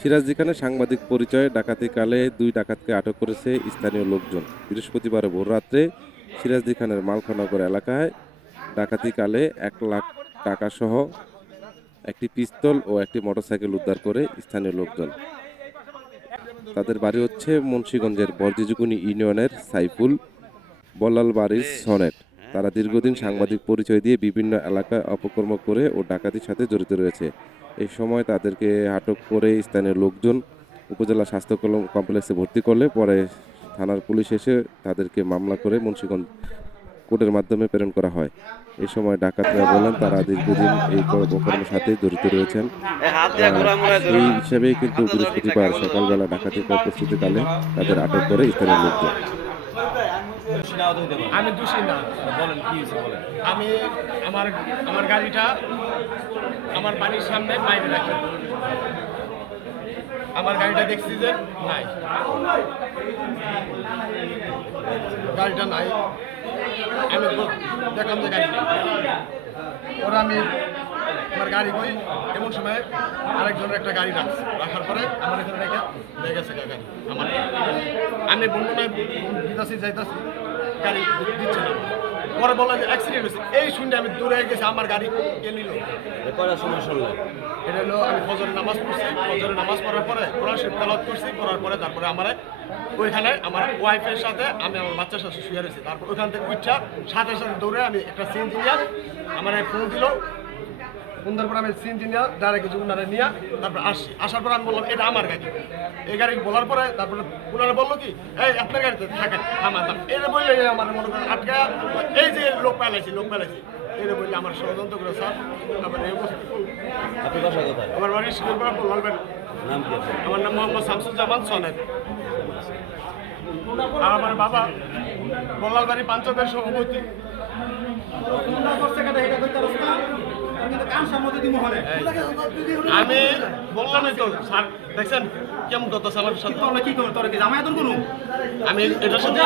সিরাজদি খানের সাংবাদিক পরিচয়ে ডাকাতিকালে ২ ডাকাতকে আটক করেছে স্থানীয় লোকজন। বৃহস্পতিবার ভোররাত্রে সিরাজদি খানের মালখানগর এলাকায় ডাকাতিকালে ১ লাখ টাকাসহ একটি পিস্তল ও একটি মোটরসাইকেল উদ্ধার করে স্থানীয় লোকজন। তাদের বাড়ি হচ্ছে মুন্সিগঞ্জের বর্দিজুকুনি ইউনিয়নের সাইফুল বল্লাল বাড়ির সনেট। তারা দীর্ঘদিন সাংবাদিক পরিচয় দিয়ে বিভিন্ন এলাকায় অপকর্ম করে ও ডাকাতির সাথে জড়িত রয়েছে। এই সময় তাদেরকে আটক করে স্থানীয় লোকজন উপজেলা স্বাস্থ্য কমপ্লেক্সে ভর্তি করলে পরে থানার পুলিশ এসে তাদেরকে মামলা করে মুন্সিগঞ্জ কোর্টের মাধ্যমে প্রেরণ করা হয়। এই সময় ডাকাতরা বলেন তারা দীর্ঘদিন এই অপকর্মের সাথে জড়িত রয়েছেন। সেই হিসাবেই কিন্তু বৃহস্পতিবার সকালবেলা ডাকাতির প্রস্তুতিকালে তাদের আটক করে স্থানীয় লোকজন। আমি দোষী না। বলেন কি হয়েছে বলেন। আমি আমার আমার গাড়িটা আমার বাড়ির সামনে বাইরে রাখি। আমার গাড়িটা দেখছি যে নাই, গাড়িটা নাই। আমি দেখলাম যে গাড়ি নেই। ওরা আমি আমার গাড়ি কই এমন সময় আরেকজনের একটা গাড়ি রাখার পরে আমার এখানে রেখে গেছে গাড়ি আমার। আমি বন্ধুনায় দিতেছি যাইতেছি, গাড়ি দিচ্ছে না। পরে বললাম যে অ্যাক্সিডেন্ট হয়েছে। এই শুনে আমি দূরে গেছি, আমার গাড়ি কে নিল। কয়টার সময় শুনলেন? এটা হলো আমি ফজরের নামাজ পড়ছি। ফজরের নামাজ পড়ার পরে কোরআন শরীফ তেলাওয়াত করছি। করার পরে তারপরে আমার ওইখানে আমার ওয়াইফের সাথে আমি আমার বাচ্চার সাথে শুয়ে রয়েছি। তারপর ওইখান থেকে উঠছা সাথে সাথে দৌড়ে আমি একটা সিএনজি নিয়ে আমার ফোন দিল। ফোন দেওয়ার পর আমি সিএনজি নিয়ে ডাইরেক্ট কিছু উনারে নিয়ে তারপর আসছি। আসার পর আমি বললাম এটা আমার গাড়ি। এই গাড়ি বলার পরে তারপরে উনারা বললো কি এই আপনার গাড়িতে থাকেন থামাতাম। এটা বললে আমার মনে করেন আটকা এই যে লোক পালাইছি এটা বললে আমার ষড়যন্ত্র করে স্যার আমার এই অবস্থা। আপনি বাসা কোথায়? আমার বাড়ি শিবপুরা লালবাড়ি। নাম কি আছে? আমার নাম মোহাম্মদ শামসুজ্জামান সনেট। আর আমার বাবা বল্লালবাড়ি পাঞ্চকের সভাপতি। আমি বললামই তো স্যার, দেখছেন কেমন কথা আমার সাথে। কি করো তোর কি জামায়াত করুন? আমি এটার সাথে